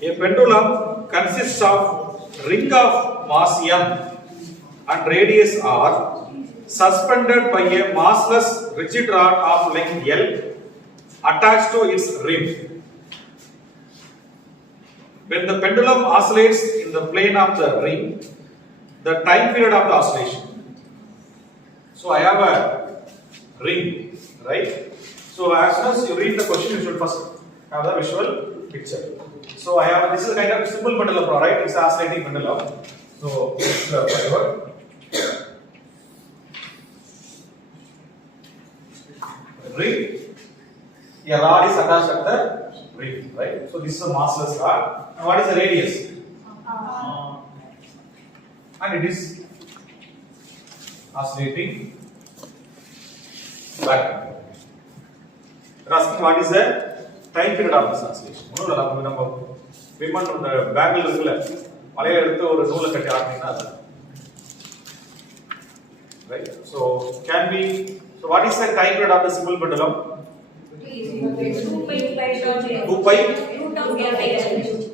A pendulum consists of ring of mass m and radius r suspended by a massless rigid rod of length L attached to its rim. When the pendulum oscillates in the plane of the ring, the time period of the oscillation. So I have a ring, right? So as soon as you read the question, you should first have the visual picture. So I have, this is a kind of simple pendulum, right? It's an oscillating pendulum. So whatever. Ring. A rod is attached at the ring, right? So this is a massless rod. And what is the radius? And it is oscillating back and forth. They are asking what is the time period of this oscillation. Women on the bag right? So can be, so what is the time period of the simple pendulum? 2 pi,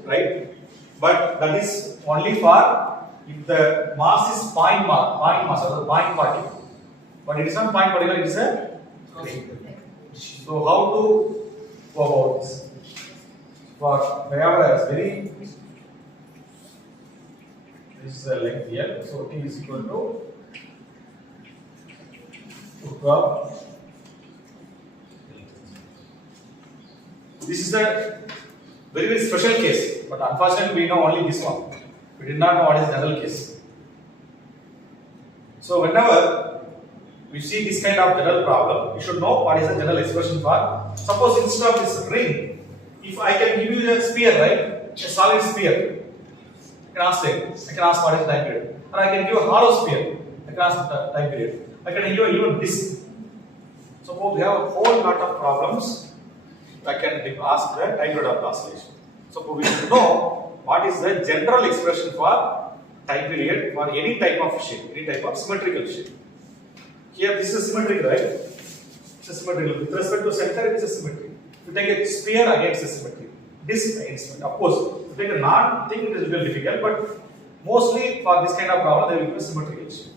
right? But that is only for if the mass is point mass or point particle. But it is not point particle, it is a ring. So how to go about this? For we have a very, this is a length here, so T is equal to 12. This is a very, very special case, but unfortunately we know only this one. We did not know what is the general case. So whenever we see this kind of general problem, we should know what is the general expression for. Suppose instead of this ring, if I can give you a sphere, right? A solid sphere. I can ask what is the time period. Or I can give a hollow sphere. I can ask the time period. I can give even disk. Suppose we have a whole lot of problems. I can ask the time period of the oscillation. So we should know what is the general expression for time period for any type of shape, any type of symmetrical shape. Here this is symmetric, right? It's a symmetrical. With respect to center, it is a symmetry. If you take a sphere against a symmetry, disk against symmetry. Of course, if you take a non-thing, it is a little difficult, but mostly for this kind of problem, there will be a symmetrical shape.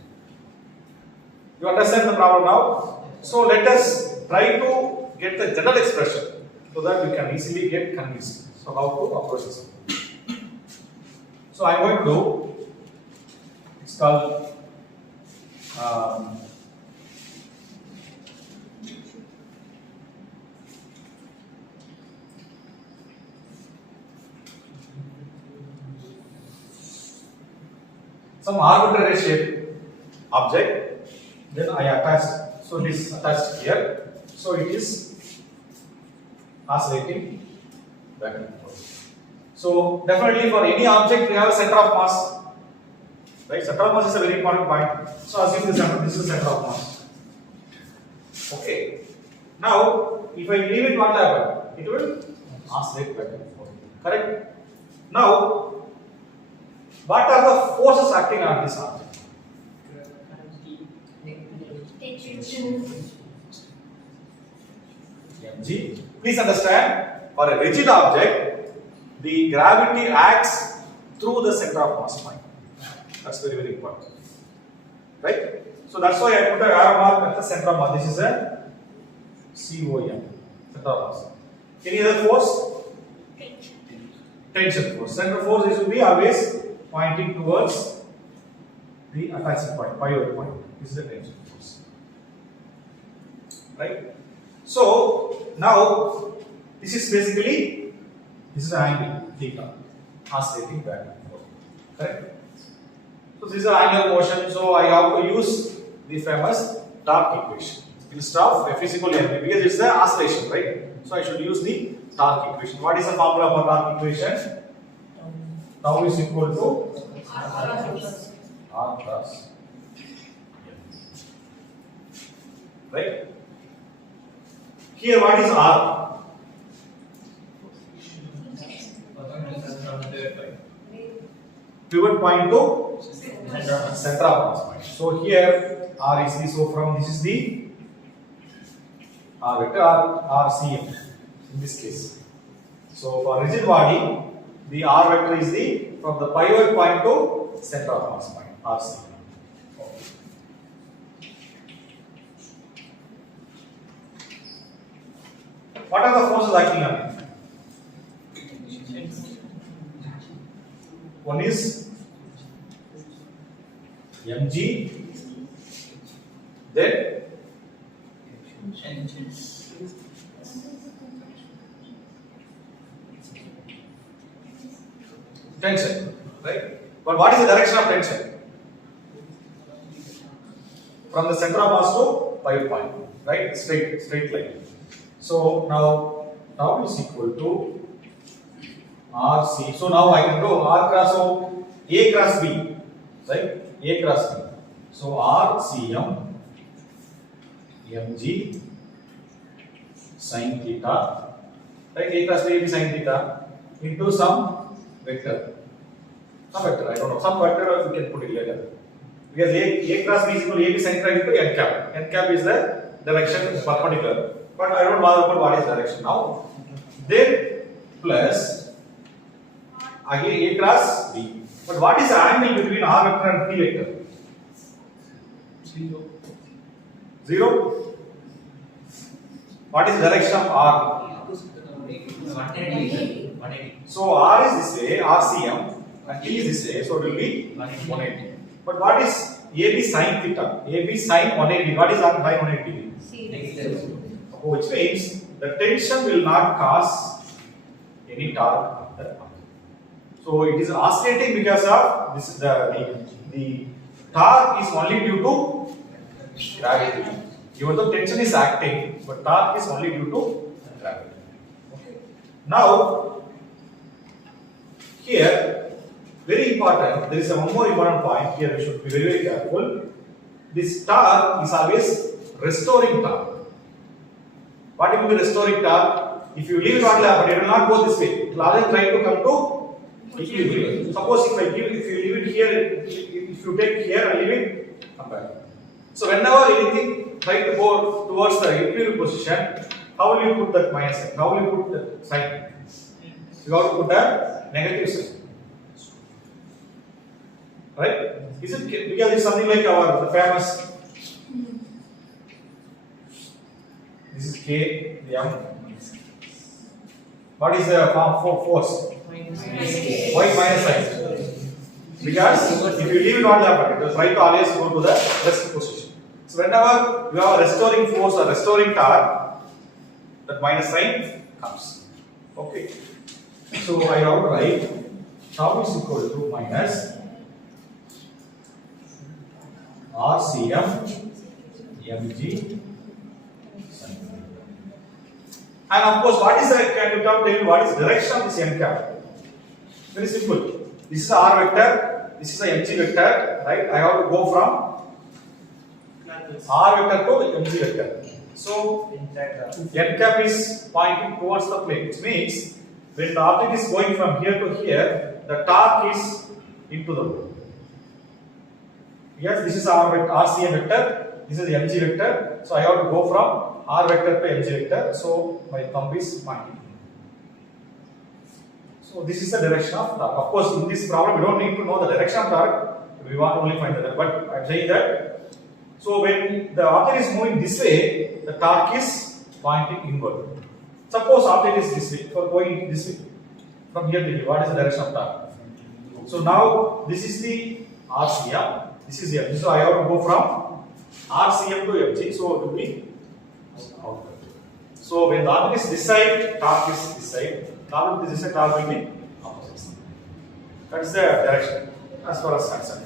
You understand the problem now? So let us try to get the general expression so that we can easily get convinced. So how to approach this? So I am going to do, it's called some arbitrary shape object, then I attach, so this is attached here, so it is oscillating back and forth. So definitely for any object we have a center of mass, right? Center of mass is a very important point. So assume this is the center of mass. Okay. Now if I leave it, what will happen? It will oscillate back and forth. Correct? Now what are the forces acting on this object? Mg. Please understand, for a rigid object, the gravity acts through the center of mass point. That's very, very important. Right? So that's why I put a arrow mark at the center of mass. This is a COM, center of mass. Any other force? Tension force. Center force is will be always pointing towards the attaching point, pivot point. This is the tension force. Right? So now this is basically, this is an angle theta oscillating back and forth. Correct? So this is an angular motion. So I have to use the famous torque equation. Instead of F is equal to mv, because it's the oscillation, right? So I should use the torque equation. What is the formula for torque equation? Tau is equal to R plus right? Here what is R? Pivot point to center of mass point. So here R is the, so from this is the R vector RCM in this case. So for rigid body, The R vector is the from the pivot point to center of mass point, RC. Okay. What are the forces acting on it? One is mg, then tension, right? But what is the direction of tension? From the center of mass to pivot point, right? Straight line. So now tau is equal to RC. So now I can do R cross A cross B, right? A cross B. So RCM mg sin theta, right? A cross B sin theta into some vector. Some vector, I don't know. Some vector you can put it later. Because A cross B is equal to AB sin theta into n cap. N cap is the direction perpendicular. But I don't bother about what is direction now. Then plus again A cross B. But what is the angle between R vector and P vector? 0. What is the direction of R? 180. So R is this way, RCM, and T is this way, so it will be 180. But what is AB sin theta? AB sin 180. What is sin 180 degree? Which means the tension will not cause any torque at that point. So it is oscillating because of this. The torque is only due to gravity. Even though tension is acting, but torque is only due to gravity. Okay. Now here, very important. There is one more important point here. We should be very careful. This torque is always restoring torque. What will be restoring torque? If you leave it on lap, but it will not go this way. It will always try to come to equilibrium. Suppose if you leave it here, if you take here and leave it, come back. So whenever anything try to go towards the equilibrium position, how will you put that minus sign? How will you put the sign? You have to put a negative sign. Right? Is it because it's something like the famous. This is K, M. What is the form for force? Why minus sign? Because if you leave it on the it will try to always go to the rest position. So whenever you have a restoring force or restoring torque, that minus sign comes. Okay. So I have to write tau is equal to minus RCM mg. And of course, what is the, can you tell me what is the direction of this n cap? Very simple. This is R vector, this is the mg vector, right? I have to go from R vector to mg vector. So, n cap is pointing towards the plane, which means when the object is going from here to here, the torque is into the road. Yes, this is RCM vector, this is mg vector. So, I have to go from R vector to mg vector. So, my thumb is pointing. So, this is the direction of torque. Of course, in this problem, we don't need to know the direction of torque. We want to only find the torque. But I am saying that. So, when the object is moving this way, the torque is pointing inward. Suppose object is this way, going this way. From here to here, what is the direction of torque? So, now this is the RCM. This is mg. So, I have to go from RCM to mg. So, it will be outward. So, when the object is this side, torque is this side. Torque is this side, torque will be opposite. That is the direction as far as concerned.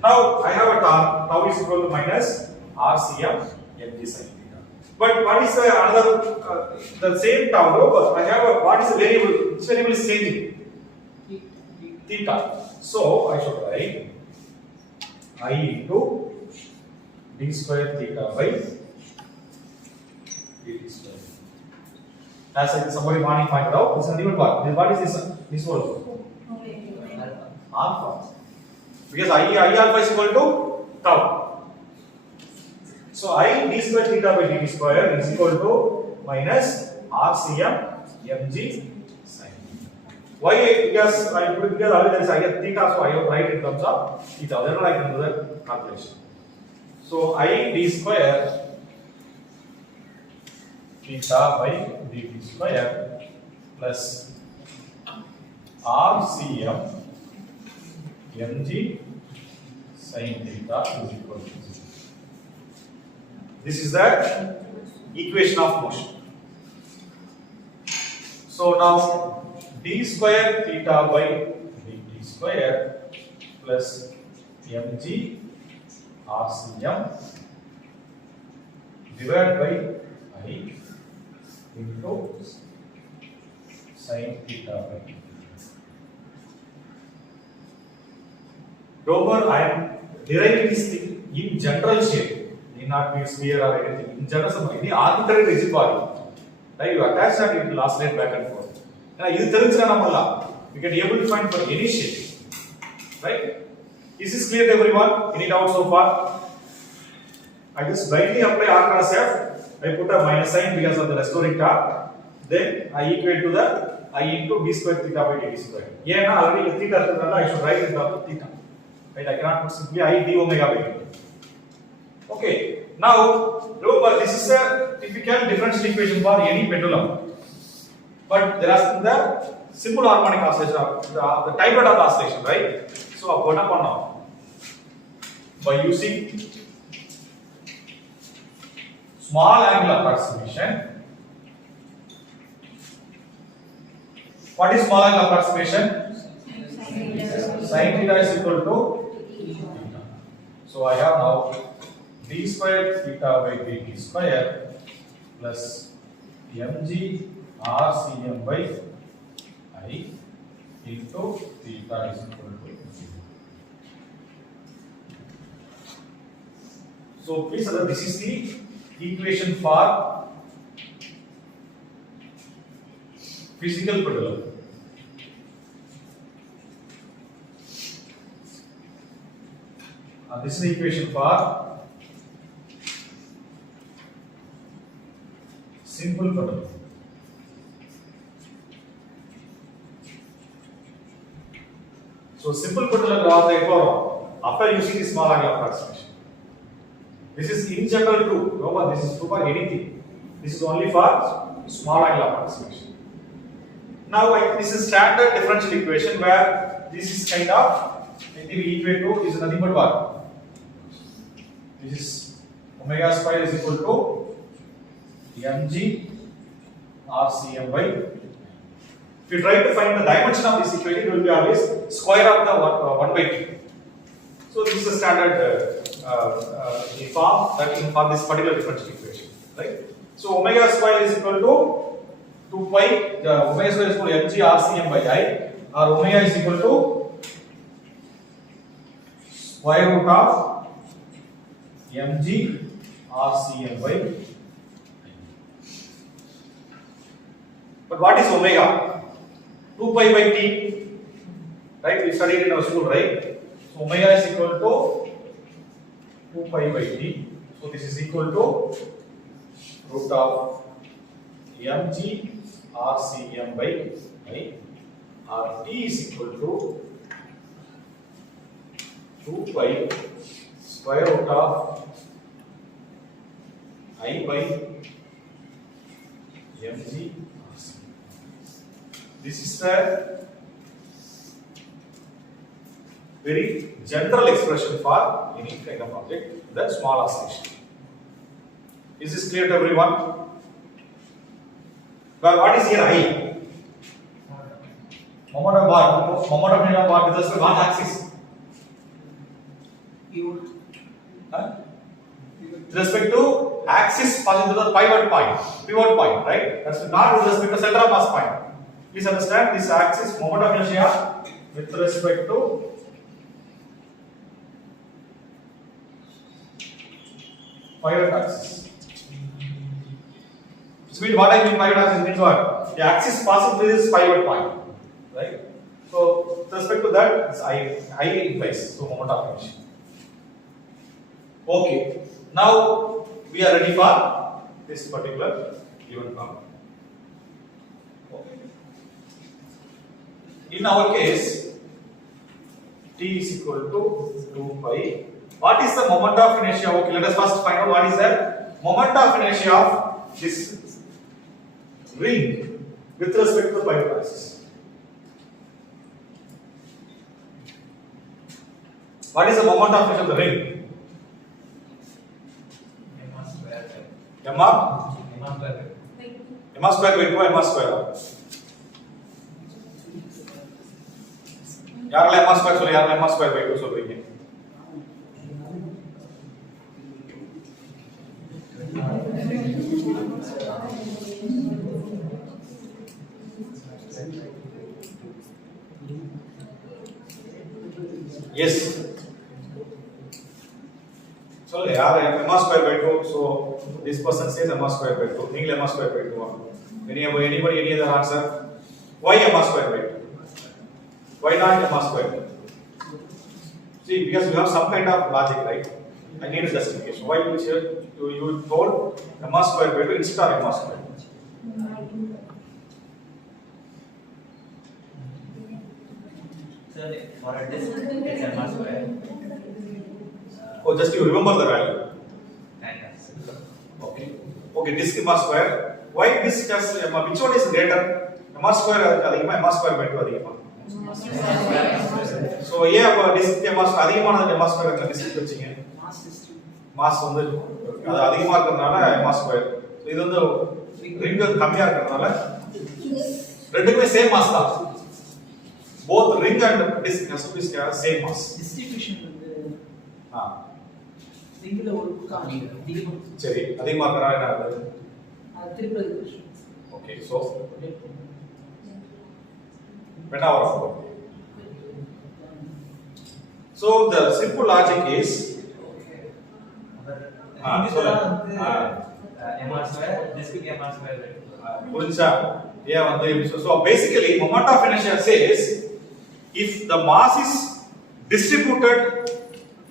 Now, I have a torque. Tau is equal to minus RCM mg sin theta. But what is the another the same tau? But I have a what is the variable? Which variable is changing? Theta. So, I should write I into d square theta by dt square. As somebody morning pointed out, this is a different part. What is this? This whole alpha. Because I alpha is equal to tau. So I d square theta by dt square is equal to minus RCM mg sin. Why? Because I put because already there is I theta, so I have to write in terms of theta. Then I can do the calculation. So I d square theta by dt square plus RCM mg sin theta is equal to 0. This is the equation of motion. So now d square theta by dt square plus mg RCM divided by I into sin theta by theta. However, I am deriving this thing in general shape, need not be sphere or anything. In general, any arbitrary rigid body, right? You attach that, it will oscillate back and forth. We can be able to find for any shape, right? Is this clear to everyone? Any doubts so far? I just blindly apply R cross F. I put a minus sign because of the restoring torque. Then I equate to the I into d square theta by dt square. Yeah, na already theta I should write in terms of theta. Right? I cannot put simply I d omega by dt. Okay. Now, remember this is a typical differential equation for any pendulum. But there are the simple harmonic oscillation, the type of oscillation, right? So, what up now? By using small angle approximation. What is small angle approximation? Sin theta is equal to theta. So, I have now d square theta by dt square plus mg RCM by I into theta is equal to 0. So please observe, this is the equation for physical pendulum. And this is the equation for simple pendulum. So simple pendulum after using the small angle approximation. This is in general true. Remember, this is true for anything. This is only for small angle approximation. Now this is standard differential equation where this is kind of we equate to is nothing but what? This is omega square is equal to mg RCM by. If you try to find the dimension of this equation, it will be always square of the 1 by 2. So this is a standard form that in for this particular differential equation, right? So omega square is equal to 2 pi. The omega square is equal to mg RCM by I, or omega is equal to square root of mg RCM by I. But what is omega? 2 pi by t, right? We studied in our school, right? So omega is equal to 2 pi by t. So this is equal to root of mg RCM by I, or t is equal to 2 pi square root of I by mg. This is a very general expression for any kind of object, the small oscillation. Is this clear to everyone? Well, what is here I? Moment of bar with respect to what axis? With respect to axis passing through the pivot point, right? That's not with respect to center of mass point. Please understand this axis moment of inertia with respect to pivot axis. Which means what I mean pivot axis means what? The axis passing through this pivot point, right? So with respect to that, it's I implies so moment of inertia. Okay, now we are ready for this particular given problem. Okay. In our case, T is equal to 2 pi. What is the moment of inertia? Okay, let us first find out what is the moment of inertia of this ring with respect to the pi axis. What is the moment of inertia of the ring? M square by 2 m square. யாரல m square சொல்ல யாரல m square by 2 சொல்றீங்க? Yes. சொல்ல யார m square by 2, so this person says m square by 2. நீங்க m square by 2. Anybody any other answer? Why m square by 2? Why not m square? See, because we have some kind of logic, right? I need a justification. Why you told m square by 2 instead of m square? Sir, for a disk, it's m square. Oh, just you remember the value. Okay. Okay, disk m square. Why disk has which one is greater? M square அதிகமா m square by 2 அதிகமா? So ஏன் அப்ப disk m square அதிகமானது m square க்கு disk வெச்சீங்க? Mass வந்து அது அதிகமா இருக்கறதுனால m square. இது வந்து ரிங் கம்மியா இருக்கறதுனால ரெண்டுமே சேம் மாஸ் தான். Both ring and disk has to be same mass. Distribution வந்து ரிங்ல ஒரு அதிகமா சரி அதிகமா இருக்கறா என்ன ஆகுது? திருப்பி Okay, so beta over 4. So the simple logic is m square, disk m square. புரிஞ்சா ஏன் வந்து so basically moment of inertia says if the mass is distributed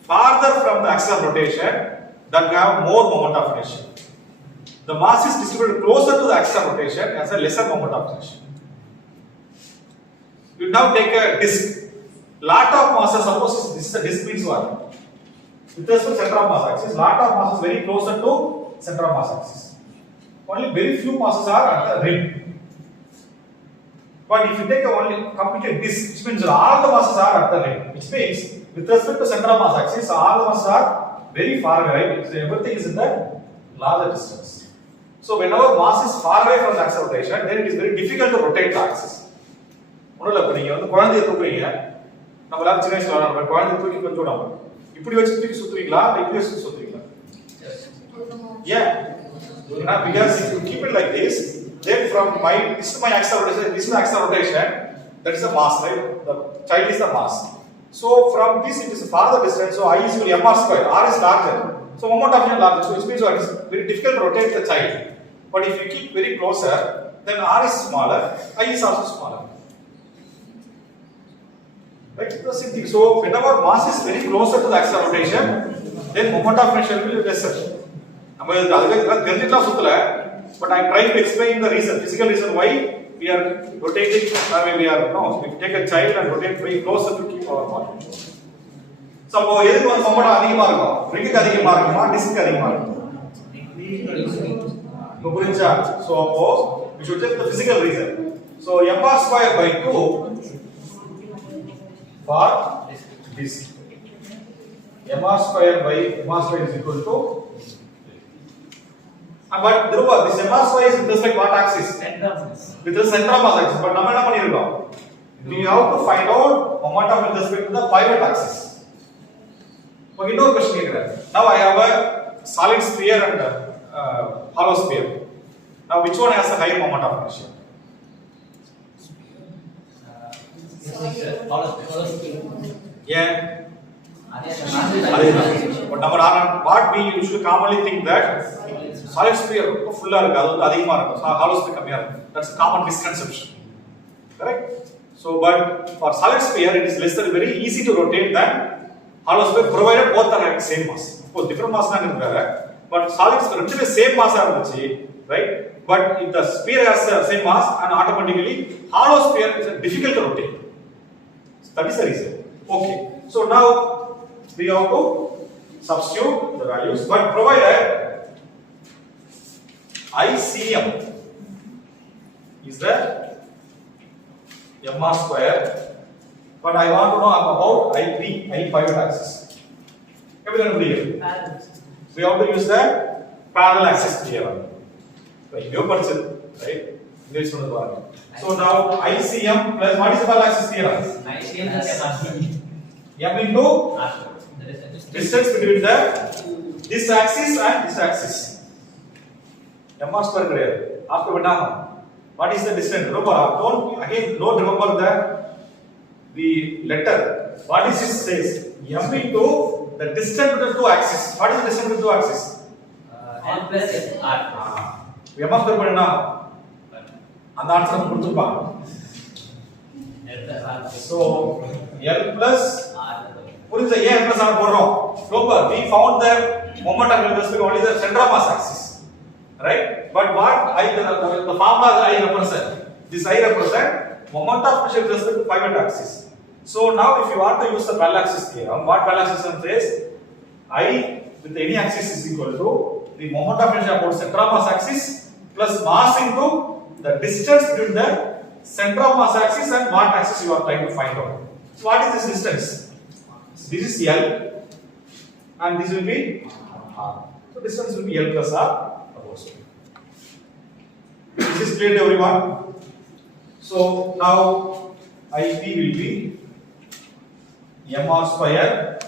farther from the axis of rotation that have more moment of inertia. The mass is distributed closer to the axis of rotation has a lesser moment of inertia. You now take a disk. Lot of masses, suppose this is a disk means what? With respect to center of mass axis, lot of mass is very closer to center of mass axis. Only very few masses are at the rim. But if you take a only completed disk, which means all the masses are at the rim, which means with respect to center of mass axis, all the masses are very far away, right? So everything is in the larger distance. So whenever mass is far away from the axis of rotation, then it is very difficult to rotate the axis. ஒண்ணுல இப்ப நீங்க வந்து குழந்தையை தூக்குறீங்க, நம்ம எல்லாரும் சின்ன வயசுல நம்ம குழந்தையை தூக்கி கொஞ்சம் விடாம இப்படி வச்சு தூக்கி சுத்துவீங்களா இப்படி வச்சு சுத்துவீங்களா? Yeah. Because if you keep it like this, then from this is my axis of rotation, this is the axis of rotation, that is the mass, right? The child is the mass. So from this it is a farther distance, so I is equal to m square, r is larger. So moment of inertia larger, so which means it is very difficult to rotate the child. But if you keep very closer, then r is smaller, I is also smaller. Right? The same thing. So whenever mass is very closer to the axis of rotation, then moment of inertia will be lesser. நம்ம அதுக்கு தெரிஞ்சிட்டா சுத்தல, but I try to explain the reason, physical reason why we are rotating. We take a child and rotate very closer to keep our body. So எதுக்கு வந்து moment அதிகமா இருக்கும்? ரிங்க்கு அதிகமா இருக்குமா, disc அதிகமா இருக்குமா? இப்போ புரிஞ்சா? So we should check the physical reason. So m square by 2 for disk. M square by m square is equal to but Dhruva, this m square is with respect to what axis? Center of mass. With the center of mass axis. But நம்ம என்ன பண்ணிருக்கோம்? We have to find out momentum with respect to the pivot axis. Okay, இன்னொரு question கேக்குறேன். Now I have a solid sphere and hollow sphere. Now which one has a higher moment of inertia? Yeah. But what we usually commonly think that solid sphere full ஆ இருக்கு, அது வந்து அதிகமா இருக்கும், hollow sphere கம்மியா இருக்கும். That's a common misconception. Correct? So but for solid sphere it is less than very easy to rotate than hollow sphere provided both are having same mass. Of course different mass தான் இருக்கு, but solid sphere ரெண்டுமே same mass ஆ இருந்துச்சு, right? But if the sphere has the same mass and automatically hollow sphere is difficult to rotate. That is the reason. Okay. So now we have to substitute the values, but provided ICM is the MR square, but I want to know about IP, I private axis. Everyone clear? Balance. We have to use the parallel axis theorem. Right? You have right? English one is so now ICM plus what is the parallel axis theorem? ICM plus MRC. M into distance between this axis and this axis. MR square clear. After what is the distance? Remember, don't remember the letter. What is this says? M into the distance between two axes. What is the distance between two axes? L plus R. MR square பண்ணா அந்த answer கொடுத்துப்பாங்க. L plus R. So L plus R. புரிஞ்சா ஏன் L plus R போடுறோம்? Remember, we found the moment of respect only the center of mass axis. Right? But what the formula that I represent, this I represent moment of pressure with respect to pivot axis. So now if you want to use the parallel axis theorem, what parallel axis theorem says? I with any axis is equal to the moment of inertia about center of mass axis plus mass into the distance between the center of mass axis and what axis you are trying to find out. So what is this distance? This is L and this will be R. So distance will be L plus R. This is clear to everyone. So now IP will be MR square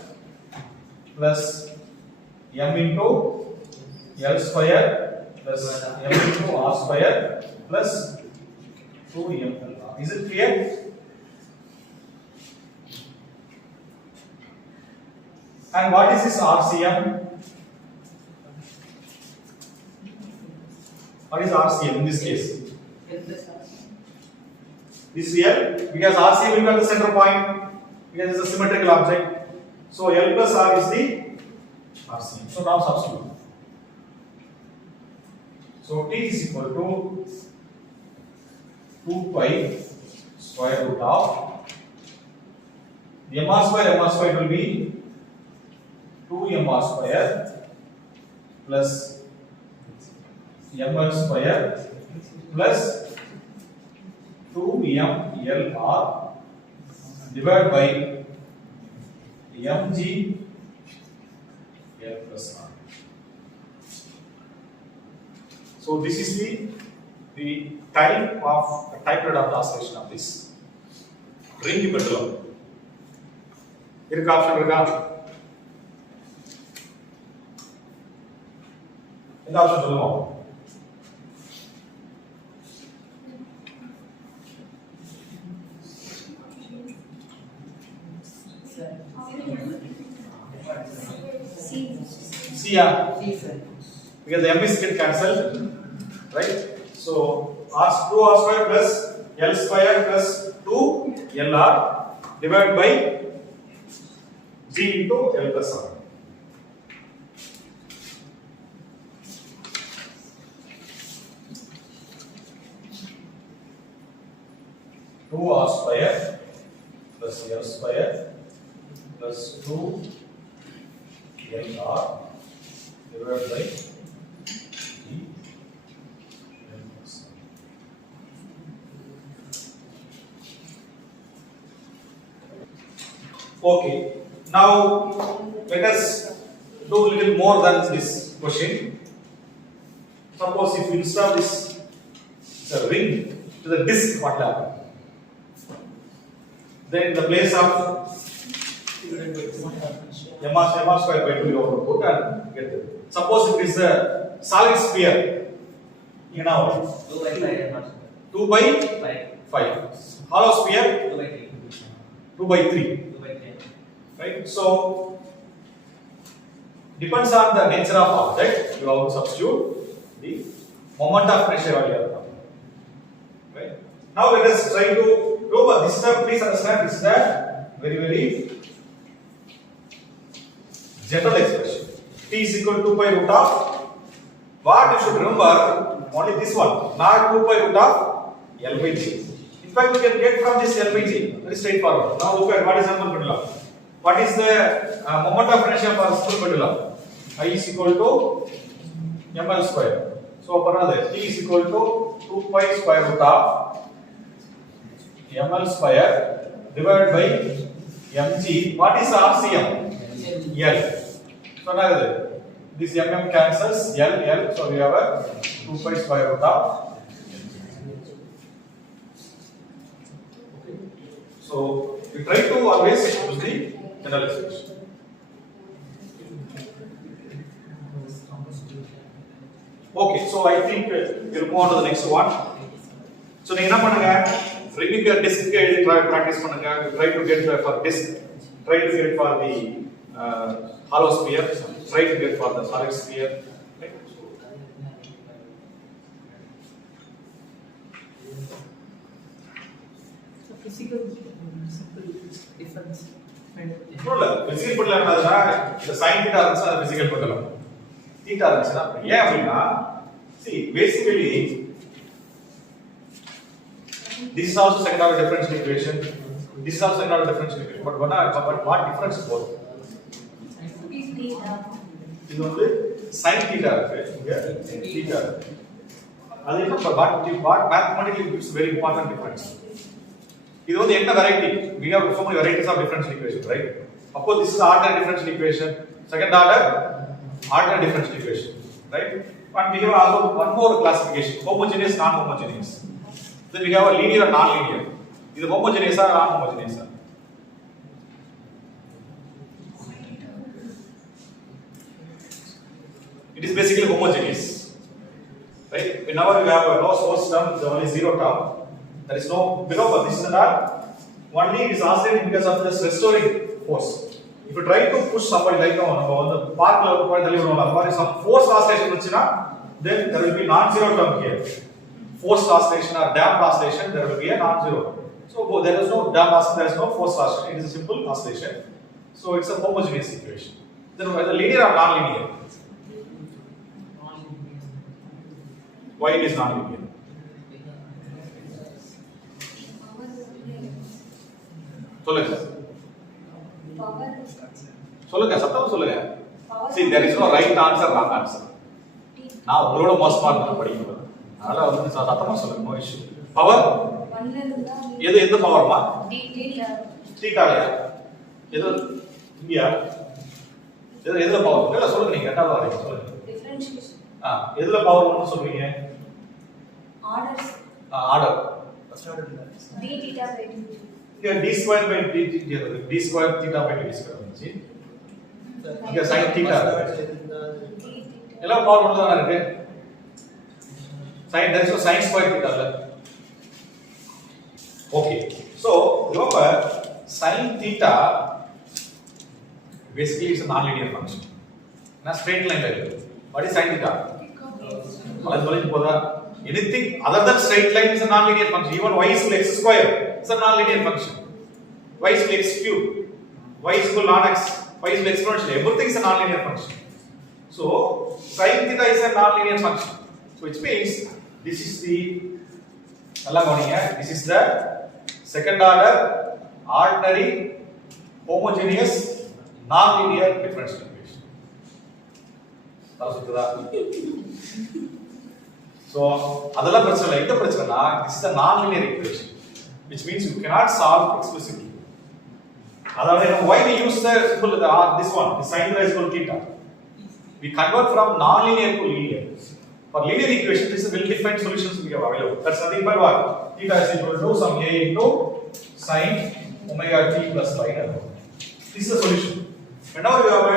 plus M into L square plus M into R square plus 2ML. Is it clear? And what is this RCM? What is RCM in this case? This is L because RCM will be at the center point because it is a symmetrical object. So L plus R is the RCM. So now substitute. So T is equal to 2 pi square root of the MR square will be 2MR square plus ML square plus 2MLR divided by mg L plus R. So this is the type of typewriter of the oscillation of this ring pendulum. Irka option irka? இந்த option சொல்லுங்க. C yeah. Because the M is get cancelled, right? So R2R square plus L square plus 2LR divided by G into L plus R. Two R square plus L square plus 2LR divided by okay, now let us do a little more than this question. Suppose if you install this it's a ring to the disc, what will happen? Then in the place of MR square by 2 you have to put and get it. Suppose it is a solid sphere, you know 2 by 5 MR square. 2 by 5. Hollow sphere 2 by 3. 2 by 3. 2 by 3. Right? So depends on the nature of object, you have to substitute the moment of inertia value. Right? Now let us try to remember this is please understand this is a very general expression. T is equal to 2 pi root of what you should remember only this one, not 2 pi root of L by G. In In fact, we can get from this L by G. Very straightforward. Now look at what is simple pendulum. What is the moment of inertia for simple pendulum? I is equal to ml square. So T is equal to 2 pi square root of ml square divided by mg. What is RCM? L. So now this mm cancels L. So we have a 2 pi square root of. So we try to always use the general expression. Okay, so I think we'll move on to the next one. So நீங்க என்ன பண்ணுங்க, ரிங்குக்கு disk எழுதி practice பண்ணுங்க. Try to get for disk, try to get for the hollow sphere, try to get for the solid sphere. Right? Physical simple difference. No, physical pendulum என்னதுன்னா இந்த sin theta இருந்துச்சு அது physical pendulum. Theta இருந்துச்சுன்னா ஏன் அப்படின்னா see basically this is also second order differential equation, this is also second order differential equation, but what difference is both? இது வந்து sin theta இருக்கு, இங்க theta இருக்கு. அது என்ன what mathematically gives very important difference. இது வந்து என்ன variety? We have so many varieties of differential equation, right? Of course, this is ordinary differential equation, second order ordinary differential equation, right? And we have also one more classification: homogeneous, non-homogeneous. Then we have a linear and non-linear. Is it homogeneous or non-homogeneous? It is basically homogeneous, right? Whenever you have no source term, there is only zero term. There is no below, but this is not. Only it is oscillating because of this restoring force. If you try to push somebody like on the park level, some force oscillation, then there will be non-zero term here. Forced oscillation or damped oscillation, there will be a non-zero. So there is no damped oscillation, there is no forced oscillation. It is a simple oscillation. So it's a homogeneous equation. Then whether linear or non-linear? Why it is non-linear? சொல்லுங்க சொல்லுங்க சத்தமா சொல்லுங்க. See, there is no right answer, wrong answer. நான் உங்களோட மோசமா இருந்தேன் படிக்கும்போது, அதனால வந்து சத்தமா சொல்லுங்க, நோ இஷ்யூ. பவர் எது எந்த பவர்மா? தீட்டால எது இங்கயா? எதுல பவர்? இல்ல சொல்லுங்க, நீங்க கேட்டாலும் வரீங்க சொல்லுங்க. டிஃபரன்ஷியேஷன் எதுல பவர் ஒன்னு சொல்றீங்க? Orders order d theta by d. இங்க d square by d theta, d square theta by d square வந்துச்சு. இங்க sin theta எல்லாம் பவர் ஒன்னு தான் இருக்கு. sin, there is no sin square theta இல்ல. Okay, so remember sin theta basically is a non-linear function. Na straight line la irukku. What is sin theta? Malatholin poda. Anything other than straight line is a non-linear function. Even y is equal to x square is a non-linear function. Y is equal to x cube, y is equal to ln x, y is equal to exponential. Everything is a non-linear function. So sin theta is a non-linear function. So which means this is the this is the second order ordinary homogeneous non-linear differential equation. So adala prachana illa prachana, this is a non-linear equation, which means you cannot solve explicitly. Adavade why we use the symbol this one, the sin theta is equal to theta. We convert from non-linear to linear. For linear equation, this is a well-defined solutions we have available. That's nothing but what? Theta is equal to some a into sin omega t plus phi. This is the solution. Whenever you have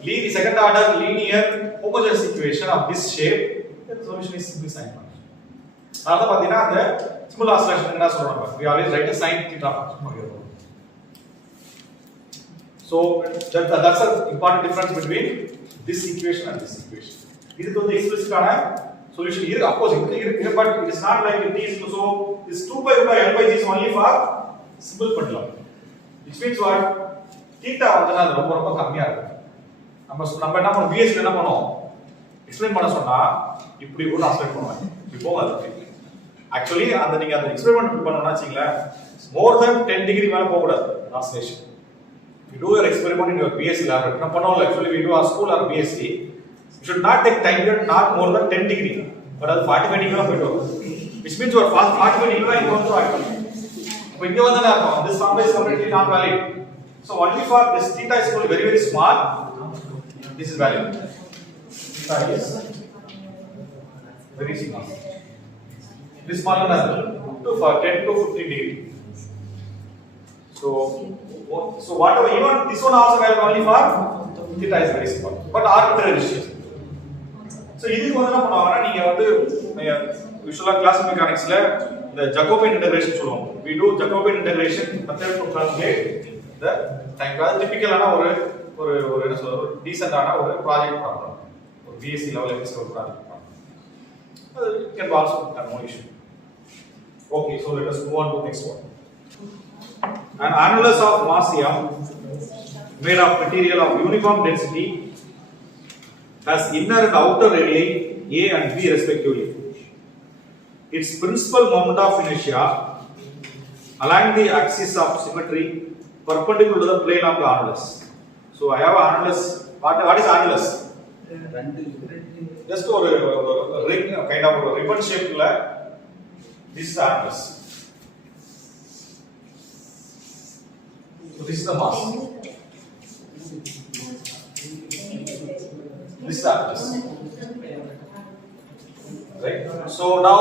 a second order linear homogeneous equation of this shape, then the solution is simply sin function. Adha pathina the simple oscillation enna solranga, we always write a sin theta function. So that's an important difference between this equation and this equation. This is the explicit solution here. Of course, but it is not like t is so. This 2 pi over l by g is only for simple pendulum. Which means what? Theta வந்து ரொம்ப ரொம்ப கம்மியா இருக்கு. நம்ம என்ன பண்ணோம், VS என்ன பண்ணோம், எக்ஸ்பிளைன் பண்ண சொன்னா இப்படி கூட ஆஸ்பெக்ட் பண்ணுவாங்க. இப்போ அது Actually நீங்க அந்த எக்ஸ்பெரிமெண்ட் பண்ணனும்னா வச்சீங்களா more than 10 degree மேல போக கூடாது oscillation. You do your experiment in your BSc lab. நம்ம பண்ணோம்ல actually we do our school or BSc. You should not take time period not more than 10 degree. But அது 45 degree போய்டும். Which means your 45 degree இங்க வந்து ஆகும். இப்போ இங்க வந்து என்ன ஆகும்? This formula is completely not valid. So only for this theta is equal to very very small. This is valid. Theta is very small. This small one to for 10 to 15 degree. So whatever even this one also valid only for theta is very small but arbitrary ratio. So இதுக்கு வந்து என்ன பண்ணுவாங்கன்னா நீங்க வந்து யூசுவலா class மெக்கானிக்ஸ்ல இந்த Jacobian integration சொல்லுவோம். We do Jacobian integration method to calculate the time. அது டிபிக்கலான ஒரு என்ன சொல்றது ஒரு டீசன்ட்டான ஒரு ப்ராஜெக்ட் ப்ராப்ளம். ஒரு BSc level extra project problem. அது can also no issue. Okay, so let us move on to next one. An annulus of mass m made of material of uniform density has inner and outer radii a and b respectively. Its principal moment of inertia along the axis of symmetry perpendicular to the plane of the annulus. So I have annulus. What is annulus? Just a ring kind of a ribbon shape la this is annulus. So this is the mass. This is annulus. Right? So now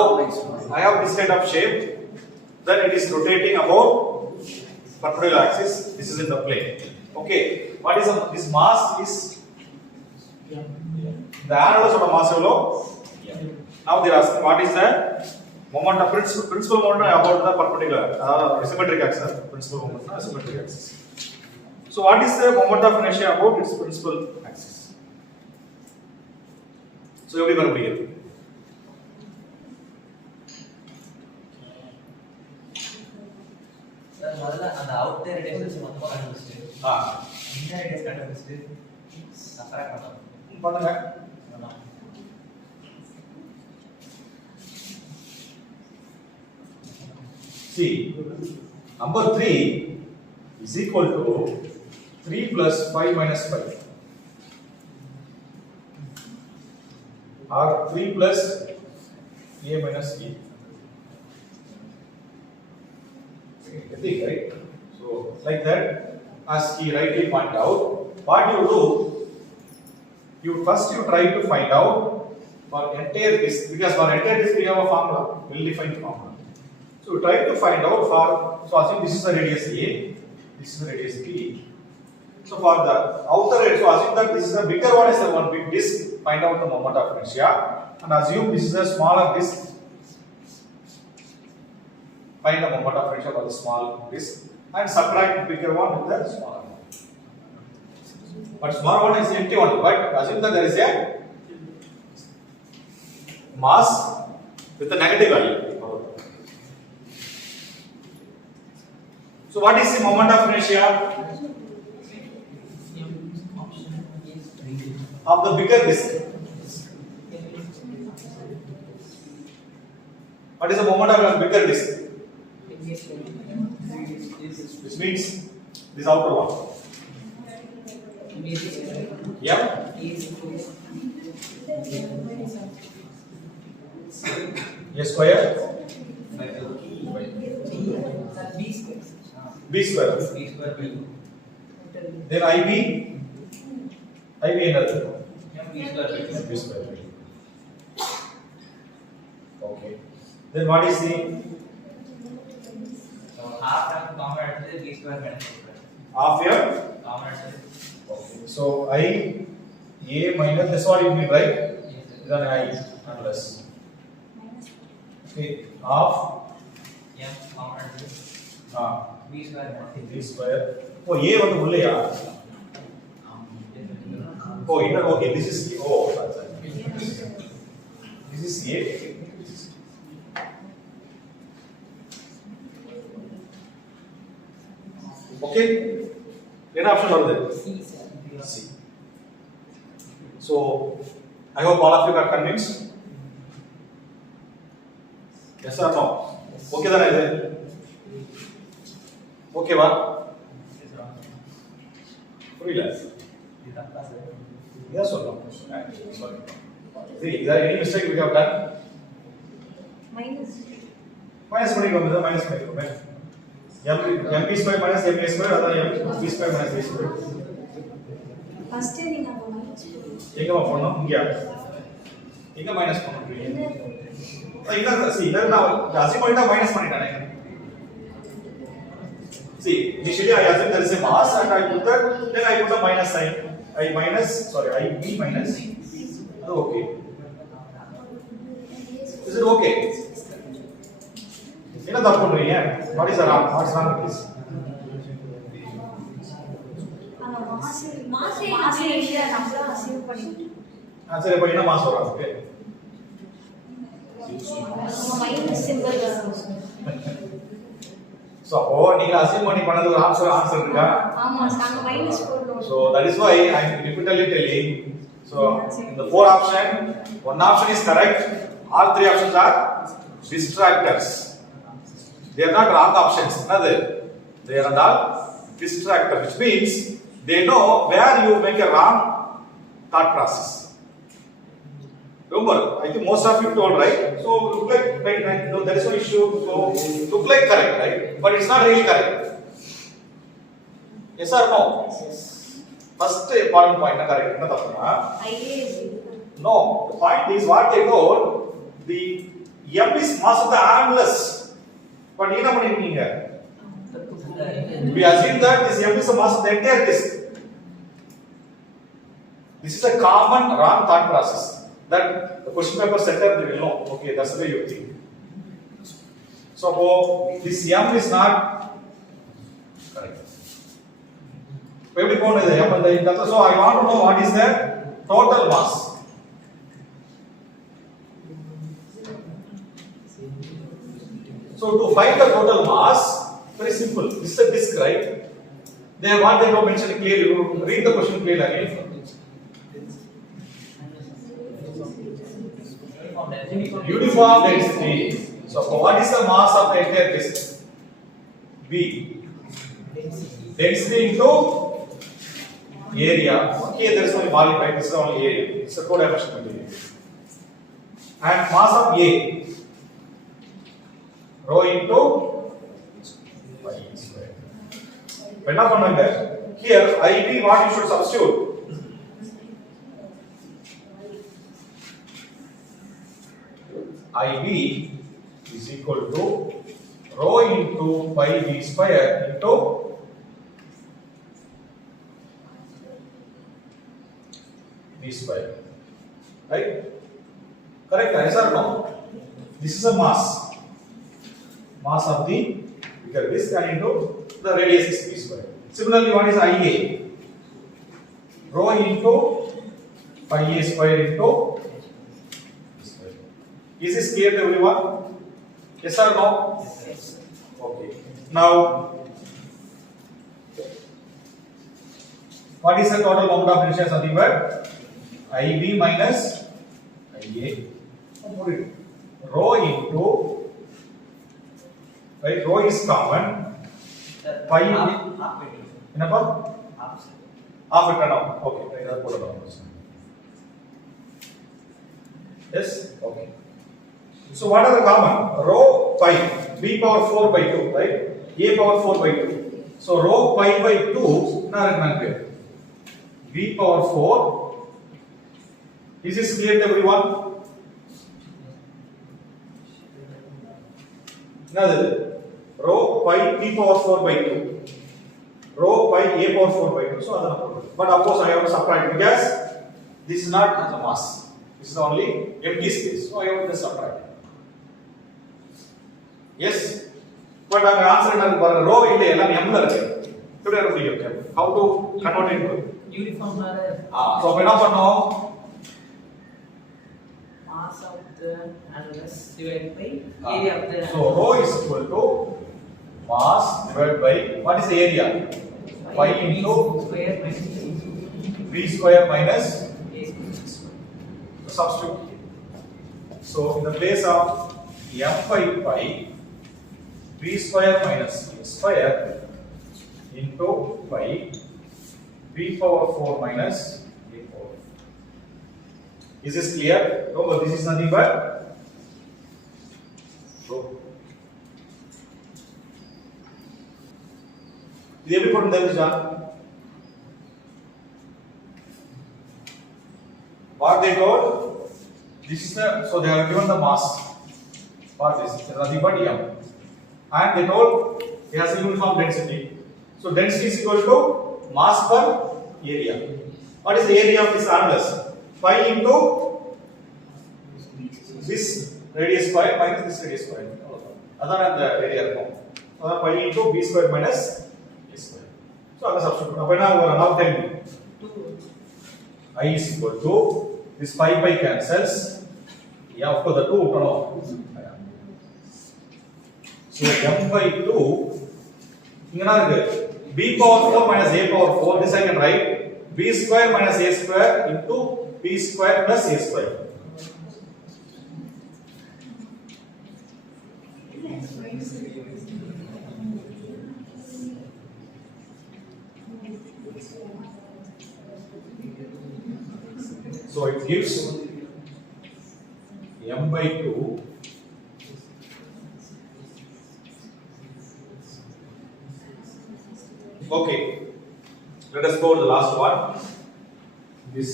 I have this kind of shape. Then it is rotating about perpendicular axis. This is in the plane. Okay. What is this mass is the annulus of the mass evallo. Now they are asking what is the moment of principal moment about the perpendicular symmetric axis. Principal moment symmetric axis. So what is the moment of inertia about its principal axis? So எப்படி வர முடியும்? Sir முதல்ல அந்த outer radius மொத்தமா கண்டுபிடிச்சிட்டு inner radius கண்டுபிடிச்சிட்டு subtract பண்ணலாம். பண்ணுங்க. See, number 3 is equal to 3 plus 5 minus 5 or 3 plus a minus b. Okay, right? So like that, as he rightly pointed out, what you do, you try to find out for entire this, because for entire this we have a formula, well-defined formula. So we try to find out for, so assume this is the radius A, this is the radius B. So for the outer radius, so assume that this is the bigger one is the one big disk, find out the moment of inertia, and assume this is a smaller disk, find the moment of inertia for the small disk, and subtract the bigger one with the smaller one. But smaller one is empty one, but assume that there is a mass with a negative value. So what is the moment of inertia of the bigger disk? What is the moment of a bigger disk? Which means this outer one. Yeah. A square. B square. Then IB another. B square. Okay. Then what is the half of common is b square minus a square. half here? Common is Okay. So I A minus this one it will be right. Then I unless. Okay. Half. m common is b square minus B square. Oh, A வந்து உள்ளையா? Oh, inner. Okay, this is A. Oh, that's right. This is A. Okay. என்ன option வருது? C. So I hope all of you are convinced. Yes or no? Okay தானே இது? ஓகேவா? புரியல? இது தப்பா sir. இதான் சொல்லணும். Sorry. See, is there any mistake we have done? Minus. Minus பண்ணிக்கோங்க, minus பண்ணிக்கோங்க. mp square minus ma square அதான் mp square minus b square. First நீங்க அங்க minus போடுங்க. எங்கமா போடணும்? இங்க மைனஸ் பண்ணணும். இங்க see இத நான் அசிம் பண்ணிட்டா minus பண்ணிட்டானே. See, initially I assume there is a mass and I put that, then I put a minus sign. I b minus. That's okay. Is it okay? என்ன தப்பு பண்றீங்க? What is wrong with this? அந்த mass area நம்மள achieve பண்ணிட்டோம். சரி அப்ப என்ன mass வரும்? ஓகே. மைனஸ் சிம்பல் வரும். So நீங்க அசீவ் பண்ணி பண்ணது ஒரு ஆன்சர் இருக்கா? ஆமா நாங்க மைனஸ் போடுறோம். So that is why I am repeatedly telling. So in the four option, one option is correct. All three options are distractors. They are not wrong options. Another, they are not distractors, which means they know where you make a wrong thought process. Remember, I think most of you told right. So look like right, no, there is no issue. So look like correct, right? But it's not really correct. Yes or no? First important point correct. என்ன தப்புனா? No, the point is what they told. The m is mass of the annulus. But என்ன பண்ணிருக்கீங்க? We assume that this m is the mass of the entire disk. This is a common wrong thought process that the question paper setter they will know. Okay, that's the way you think. So this m is not correct. எப்படி போனது m இந்த so I want to know what is the total mass. So to find the total mass, very simple. This is a disk, right? They want they to mention clearly. Read the question clearly again. Uniform density. So what is the mass of the entire disk? B. Density into area. Here there is only volume, right? This is only area. It's a two-dimensional area. And mass of A. Rho into pi square. என்ன பண்ணுங்க? Here IB what you should substitute? IB is equal to rho into pi b square into b square. Right? Correct? Yes or no? This is a mass. Mass of the bigger disk and into the radius is b square. Similarly, what is IA? Rho into pi a square into b square. Is this clear to everyone? Yes or no? Yes. Okay. Now, what is the total moment of inertia? Something where IB minus IA. Rho into right, rho is common. Pi என்னப்பா half it now. Okay, இத போடலாம். Yes, okay. So what are the common? Rho pi b power 4 by 2, right? A power 4 by 2. So rho pi by 2 என்ன இருக்கு b power 4. Is this clear to everyone? என்னது? Rho pi p power 4 by 2. Rho pi a power 4 by 2. So that's but of course I have to subtract because this is not the mass. This is only empty space. So I have to subtract. Yes. But our answer is rho illa ellam m la irukku. Today I will tell you how to convert it to uniform so என்ன பண்ணோம்? mass of the annulus divided by area of the so rho is equal to mass divided by what is the area? Pi into square minus b square minus a square. substitute. So in the place of m by pi b square minus a square into pi b power 4 minus a power 4. Is this clear? Remember, this is nothing but இது எப்படி போட்டு தெரிஞ்சா what they told, this is the, so they have given the mass for this, nothing but m, and they told it has a uniform density, so density is equal to mass per area. What is the area of this annulus? Pi into this radius square minus this radius square, அதான் அந்த area இருக்கும். அதான் pi into b square minus a square. So அத substitute அப்ப என்ன வரும்? now tell me I is equal to this pi cancels, yeah, of course the 2 no. So m by 2 இங்க என்ன இருக்கு? b power 4 minus a power 4, this I can write b square minus a square into b square plus a square. So it gives m by 2 okay. Let us go to the last one. This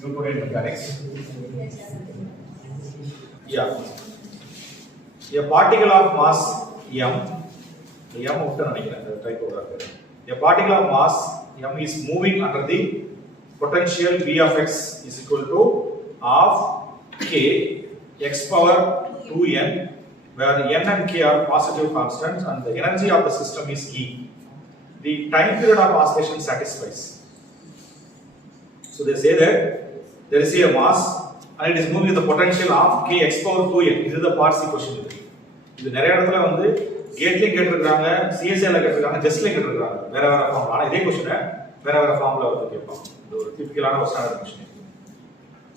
Newtonian mechanics. Yeah. A particle of mass m, a particle of mass m is moving under the potential V of x is equal to half k x power 2n, where n and k are positive constants and the energy of the system is E. The time period of oscillation satisfies. So they say that there is a mass and it is moving with the potential of k x power 2n. This is the part C question. இது நிறைய இடத்துல வந்து கேட்லயே கேட்டிருக்காங்க, CSIR ல கேட்டிருக்காங்க, ஜஸ்ட்ல கேட்டிருக்காங்க. வேற வேற ஃபார்ம். ஆனா இதே क्वेश्चन வேற வேற ஃபார்ம்ல வந்து கேட்பாங்க. இது ஒரு டிபிக்கலான ஒரு standard question.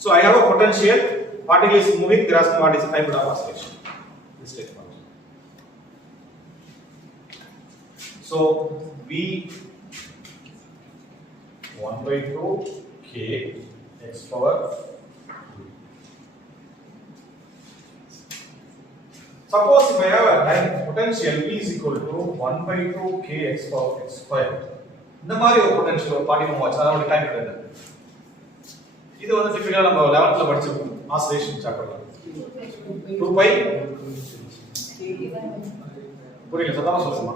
So I have a potential, particle is moving, there is what is the time period of oscillation. This take part. So V 1 by 2 k x power 2. Suppose if I have a time potential V is equal to 1 by 2 k x power x square. இந்த மாதிரி ஒரு potential ஒரு particle watch அதோட time என்ன? இது வந்து டிபிக்கலா நம்ம 11th ல படிச்சிருக்கோம் ஆசிலேஷன் சாப்டர்ல. 2 பை புரியல சத்தமா சொல்லுமா?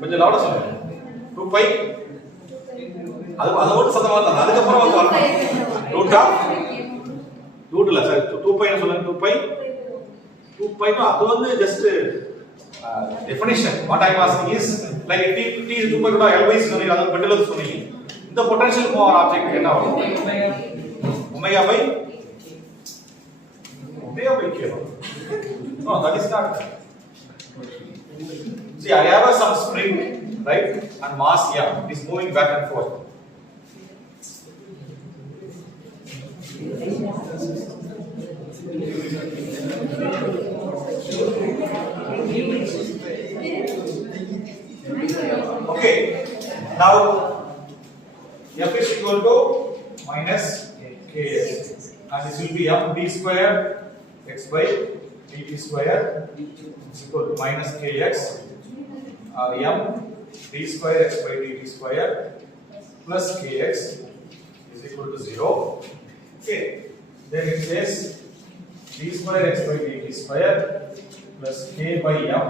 கொஞ்சம் லவுடா சொல்லுங்க. 2 பை அதோட சத்தமா இல்ல. அதுக்கு அப்புறம் வந்து வரணும். ரூட் இல்ல சார் 2 பை சொல்லுங்க. 2 பை அது வந்து just definition. What I am asking is like t is 2 by root of L by சொன்னீங்க, அது பெண்டலஸ் சொன்னீங்க. இந்த பொட்டன்ஷியல் மூவ் ஆப்ஜெக்ட் என்ன வரும்? Omega by k. No, that is not. See, I have some spring, right, and mass here. It is moving back and forth. Okay, now f is equal to minus kx, and this will be m d square x by dt square is equal to minus kx, or m d square x by dt square plus kx is equal to 0. Okay, then it says d square x by dt square plus k by m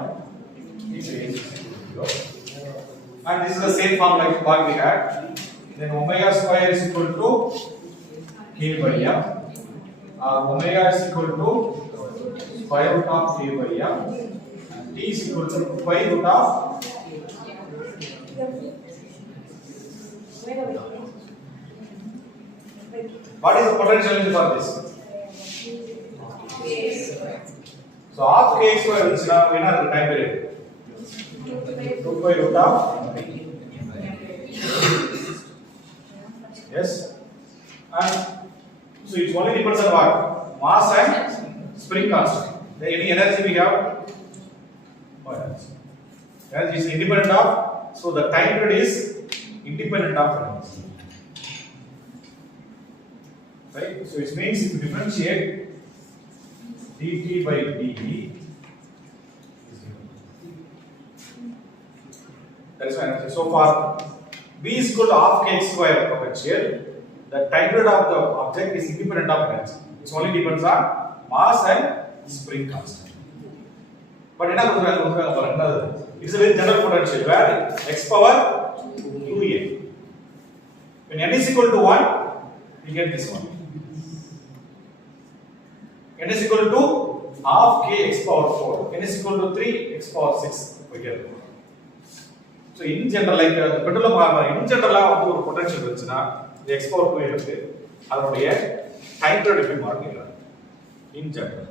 is equal to 0. And this is the same form like what we had. Then omega square is equal to k by m. Omega is equal to square root of k by m. And t is equal to pi root of what is the potential energy for this? So half k square is now we have the time period. 2 pi root of yes, and so it only depends on what? Mass and spring constant. Any energy we have? No energy. Energy is independent of, so the time period is independent of energy. Right? So it means if you differentiate dt by dE, that is why energy. So for V is equal to half kx square potential, the time period of the object is independent of energy. It only depends on mass and spring constant. But it is a very general potential where x power 2a. When n is equal to 1, we get this one. N is equal to half k x power 4. N is equal to 3 x power 6. We get it. So in general, like petrol in general, ஒரு potential இருந்துச்சுன்னா x power 2 இருக்கு. அதனுடைய time period எப்படி மாறும் in general.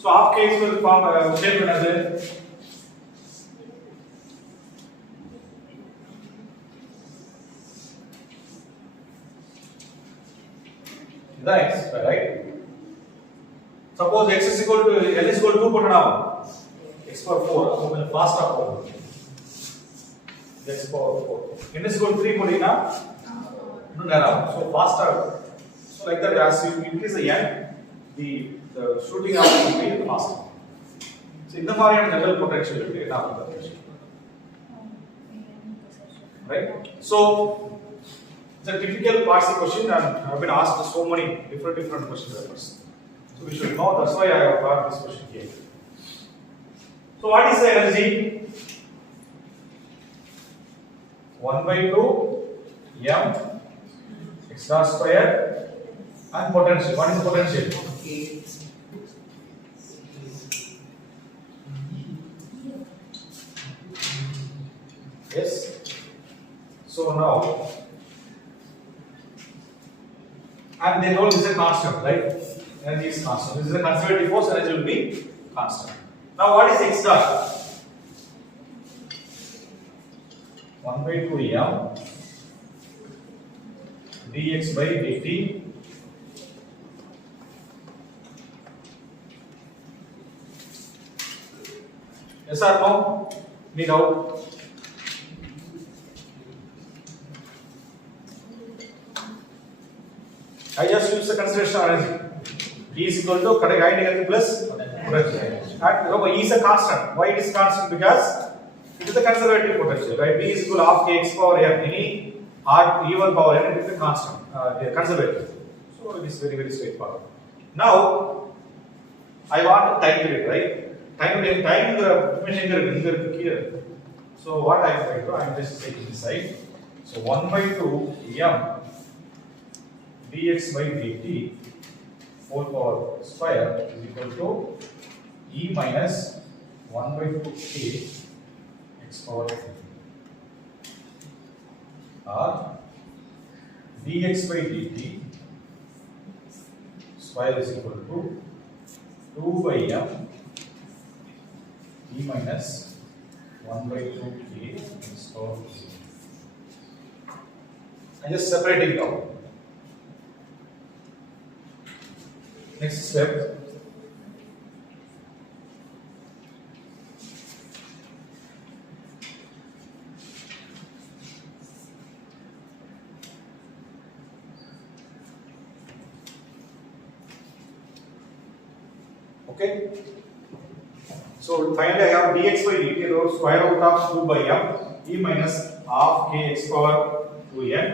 So half k square form shape என்னது? இதுதான் x square, right? Suppose x is equal to l is equal to 2 போட்டா x power 4 அப்போ கொஞ்சம் ஃபாஸ்டா போகும். x power 4 n is equal to 3 போட்டீங்கன்னா இன்னும் நேரம். So faster. So like that, as you increase the n, the shooting out will be faster. So இந்த மாதிரியான general potential இருக்கு என்ன ஆகுது? Right? So it's a typical partial question and I have been asked so many different question papers. So we should know, that's why I have got this question here. So what is the energy? 1 by 2 m x dot square and potential. What is the potential? Yes. So now, and they told this is a constant, right? Energy is constant. This is a conservative force. Energy will be constant. Now, what is x dot? 1 by 2 m dx by dt. Yes or no? Need out. I just use the consideration of energy. E is equal to kinetic energy plus potential. And E is a constant. Why it is constant? Because it is a conservative potential, right? V is equal to half k x power n. Any r even power n, it is a constant, conservative. So it is very straightforward. Now I want time period, right? Time in the measure here. So what I am going to, I am just taking this side. So 1 by 2 m dx by dt whole power square is equal to e minus 1 by 2 k x power 3 or dx by dt square is equal to 2 by m e minus 1 by 2 k x power 3. I just separate it out. Next step. Okay. So finally I have dx by dt, square root of 2 by m e minus half k x power 2n.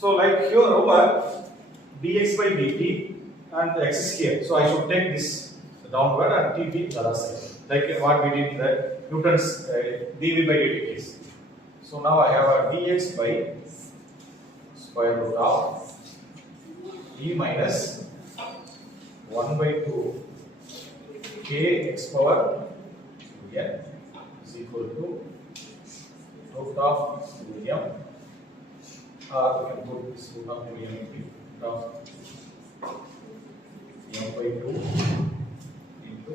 So like here over dx by dt and x is here. So I should take this downward and dt the other side. Like what we did in the Newton's dv by dt case. So now I have a dx by square root of e minus 1 by 2 k x power n is equal to root of 2m. We can put this root of 2m of m by 2 into.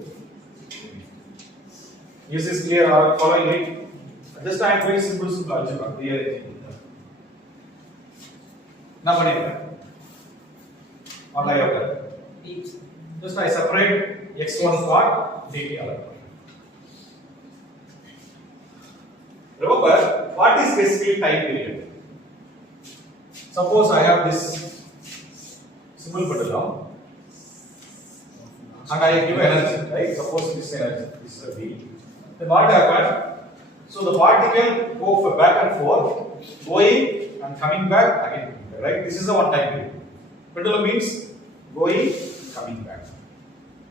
Is this clear? Are you following it? Just I am very simple algebra. Clear. Now what is that? What I have done? Deeps. Just I separate x1 part, dt other part. Remember, what is basically time period? Suppose I have this simple pendulum and I give energy, right? Suppose this energy, this is a V. Then what happened? So the particle go back and forth, going and coming back again, right? This is the one time period. Pendulum means going, coming back,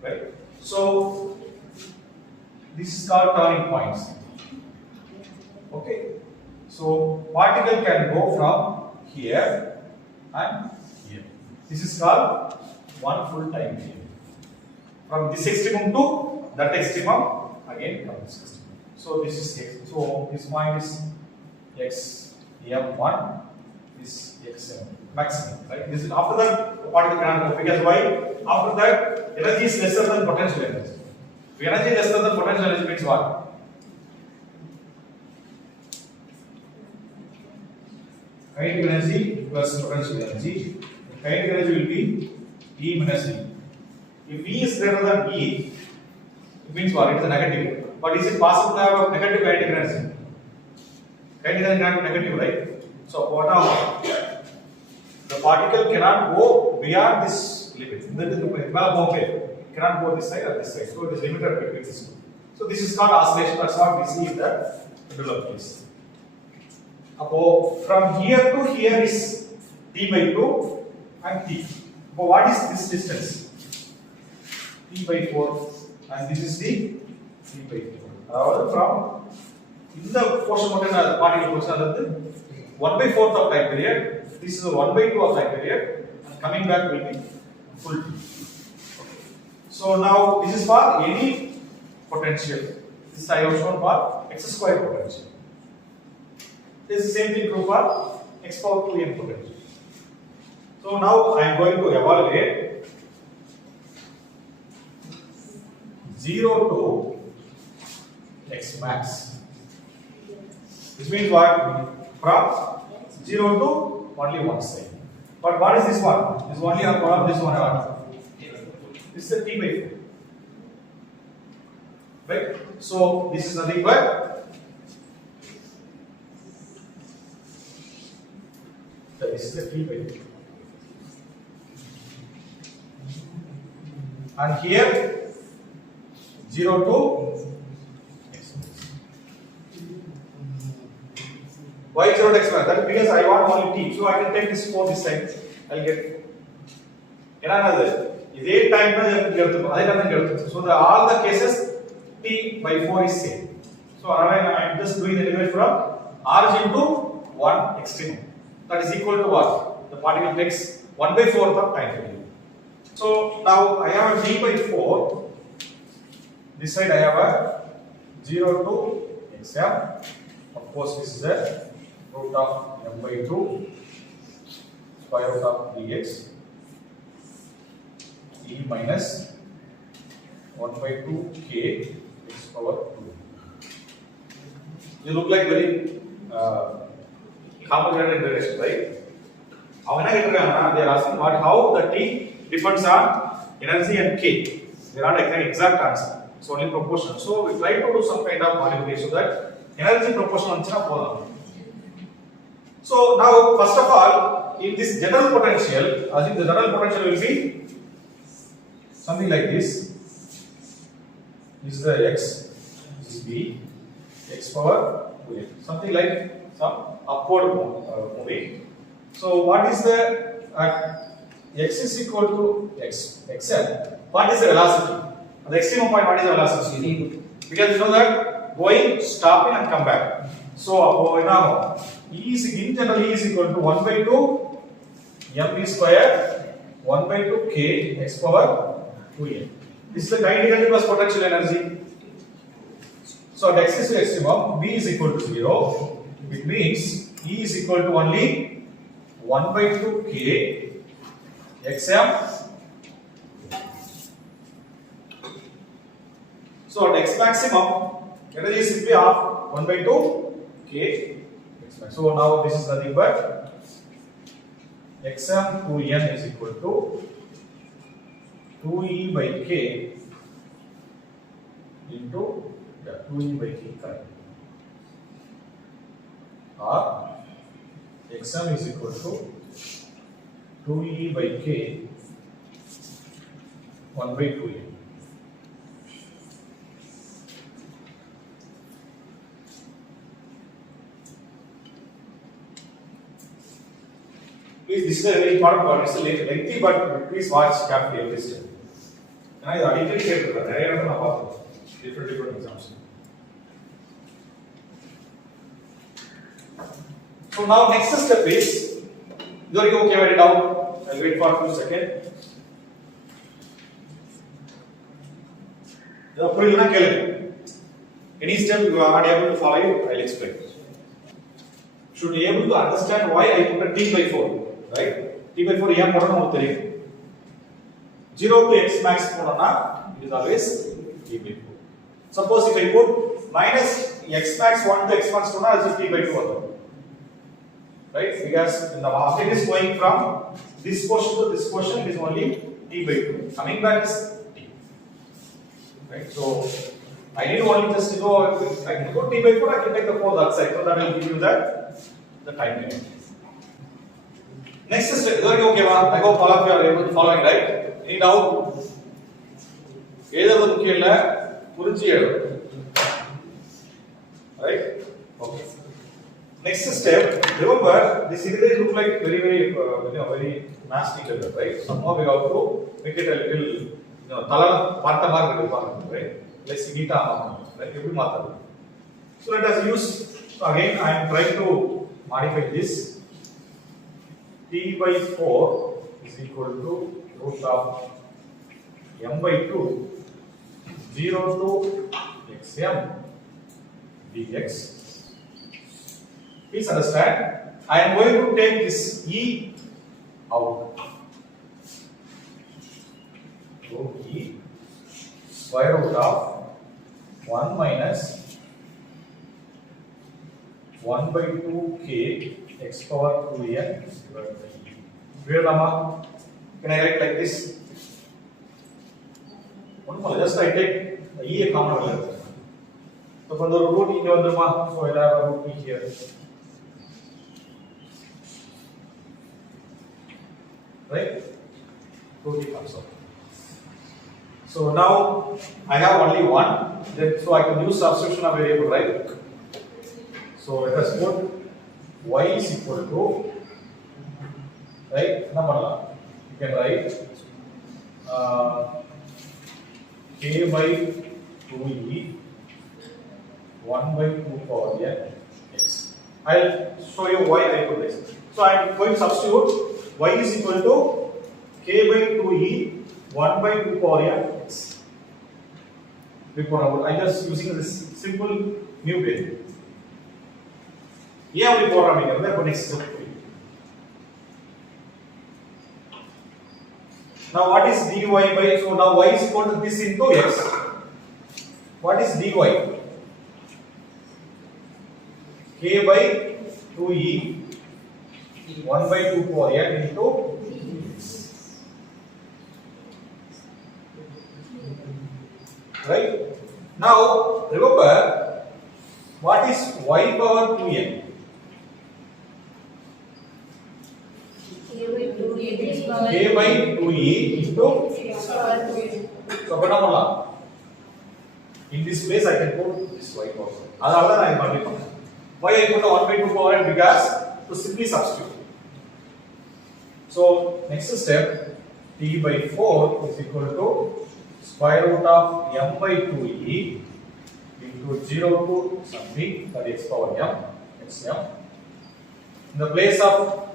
right? So this is called turning points. Okay. So particle can go from here and here. This is called one full time period. From this extremum to that extremum, again from this extremum. So this is x. So this point is x m1, this x m maximum, right? This is after that the particle cannot go, because why? After that energy is lesser than potential energy. If energy is lesser than potential energy means what? Kinetic energy plus potential energy. Kinetic energy will be E minus E. If E is greater than E, it means what? It is a negative. But is it possible to have a negative kinetic energy? Kinetic energy cannot be negative, right? So what now? The particle cannot go beyond this limit. It cannot go this side or this side. So it is limited between these two. So this is called oscillation. That's what we see in the pendulum case. From here to here is t by 2 and t. What is this distance? T by 4, and this is the t by 4. From in the portion particle portion 1 by 4th of time period. This is a 1 by 2 of time period, and coming back will be full t. So now this is for any potential. This I have shown for x square potential. This is the same thing true for x power 2n potential. So now I am going to evaluate 0 to x max. This means what? From 0 to only one side. But what is this one? This is only a part of this one. This is the t by 4. Right? So this is nothing but this is the t by 4. And here 0 to x max. Why 0 to x max? That is because I want only t. So I can take this 4 this side. I will get. This time so all the cases t by 4 is same. So I am just doing the limit from origin to one extreme. That is equal to what? The particle takes 1 by 4th of time period. So now I have a d by 4. This side I have a 0 to xm. Of course, this is the root of m by 2 square root of dx e minus 1 by 2 k x power 2. You look like very complicated integration, right? They are asking how the t depends on energy and k. They are not an exact answer. It's only proportional. So we try to do some kind of manipulation so that energy proportional. So now, first of all, in this general potential, I think the general potential will be something like this. This is the x, this is b, x power 2n. Something like some upward moving. So what is the x is equal to xm? What is the velocity? At the extreme point, what is the velocity? Because you know that going, stopping, and come back. So now E is in general E is equal to 1 by 2 mv square 1 by 2 k x power 2n. This is the kinetic energy plus potential energy. So at x is to extremum, b is equal to 0. It means E is equal to only 1 by 2 k xm. So at x maximum, energy is simply half 1 by 2 k x max. So now this is nothing but xm 2n is equal to 2e by k into 2e by k correct. Or xm is equal to 2e by k 1 by 2e. Please, this is a very important part. It's a lengthy, but please watch carefully every step. I addicted here. Different exams. So now next step is, you are okay, write it down. I'll wait for a few seconds. Any step you are not able to follow, I'll explain. Should be able to understand why I put a t by 4, right? T by 4 here modern 0 to x max it is always t by 4. Suppose if I put minus x max 1 to x max it is t by 2, right? Because the object is going from this portion to this portion, it is only t by 2. Coming back is t, right? So I need only just to go. I can go t by 4. I can take the 4 that side, so that will give you the time limit. Next step. Okay, I hope all of you are able to following, right? Any doubt? Right? Okay. Next step. Remember, this images look like very very nasty color, right? Somehow we have to make it a little, tala parta right? Let's see right? Every method. So let us use. So again, I am trying to modify this. T by 4 is equal to root of m by 2 0 to xm dx. Please understand, I am going to take this e out. So e square root of 1 minus 1 by 2k x power 2n divided by e. Where Rama? Can I write like this? Just I take e a common element. So from the root e so I'll have a root e here. Right? Root e comes out. So now I have only one, then so I can use substitution of variable, right? So let us put y is equal to, right? You can write k by 2e 1 by 2 power n x. I'll show you why I put this. So I am going to substitute y is equal to k by 2e 1 by 2 power n x. I am just using this simple new way. Yeah, we programming for next step. Now what is dy by, so now y is equal to this into x. What is dy? K by 2e 1 by 2 power n into x. Right? Now remember, what is y power 2n? K by 2e into so in this place I can put this y power. Other I multiply. Why I put 1 by 2 power n? Because to simply substitute. So next step, t by 4 is equal to square root of m by 2e into 0 to something, that is x power m, xm. In the place of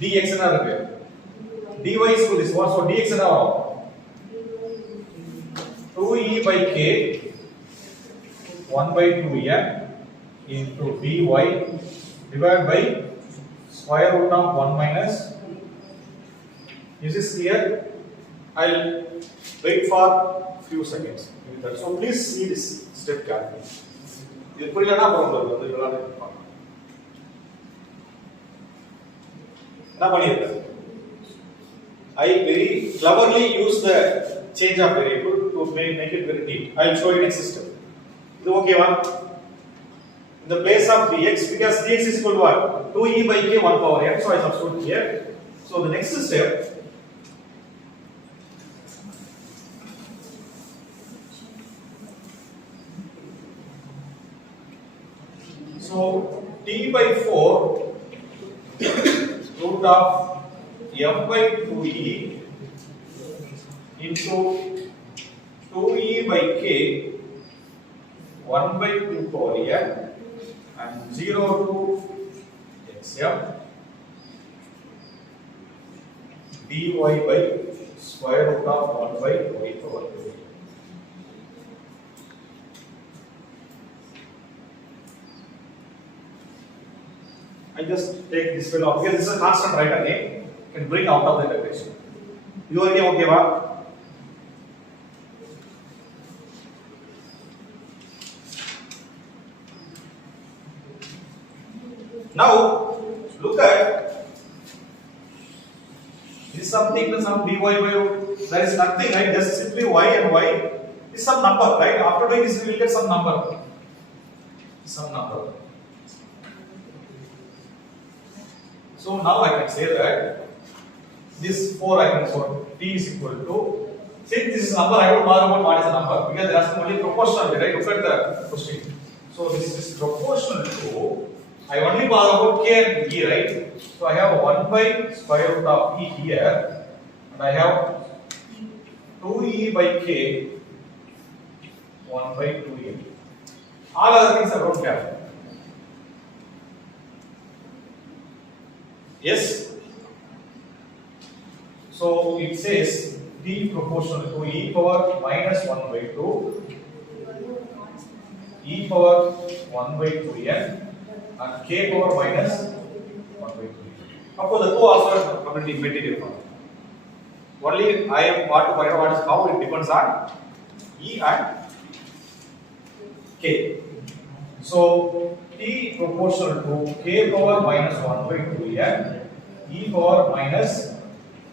dx and dy is to this one, so dx and 2e by k 1 by 2n into dy divided by square root of 1 minus. Is this clear? I'll wait for few seconds. So please see this step carefully. This problem. என்ன பண்ணிருக்க I very cleverly use the change of variable to make it very neat. I will show you next system. Is it okay, one? In the place of dx, because dx is equal to what? 2e by k 1 power n. So I substitute here. So the next step. So t by 4 root of f by 2e into 2e by k 1 by 2 power n and 0 to xf dy by square root of 1 by y power 2. I just take this one off. Because this is a constant right again. You can bring out of the integration. You are okay, va? Now look at this is something to some dy by there is nothing, right? Just simply y and y is some number, right? After doing this, we will get some number. Some number. So now I can say that this 4 I can solve t is equal to, since this is number, I don't bother about what is the number because there is only proportional, right? Look at the question. So this is proportional to, I only bother about k and e, right? So I have 1 by square root of e here, and I have 2e by k 1 by 2e. All other things I don't care. Yes. So it says t proportional to e power minus 1 by 2, e power 1 by 2n, and k power minus 1 by 2. Of course, the two also are completely immaterial for me. Only I am what to find out what is how it depends on e and k. So t proportional to k power minus 1 by 2n, e power minus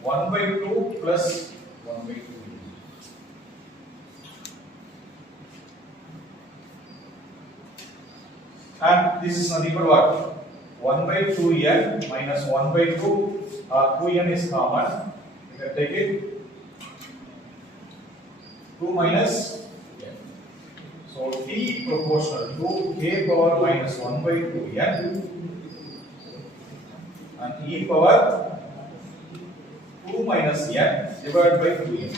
1 by 2 plus 1 by 2. And this is nothing but what? 1 by 2n minus 1 by 2, 2n is common. You can take it. 2 minus n. So t proportional to k power minus 1 by 2n and e power 2 minus n divided by 2n.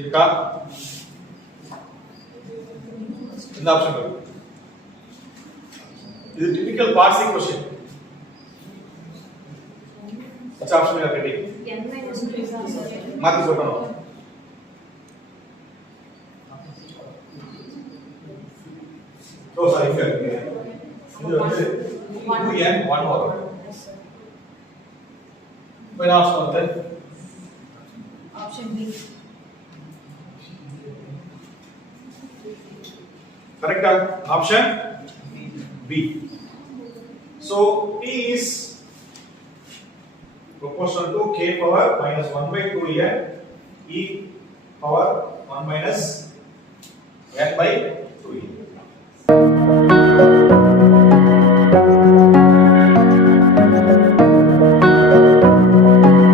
In the option group. This is a typical parsing question. Which option you are getting? n minus 2 is also there. Mark is open. Oh, sorry, here. 2n, 1 over. When option then? Option B. Correct option B. So T is proportional to k power minus 1 by 2n e power 1 minus n by 2e.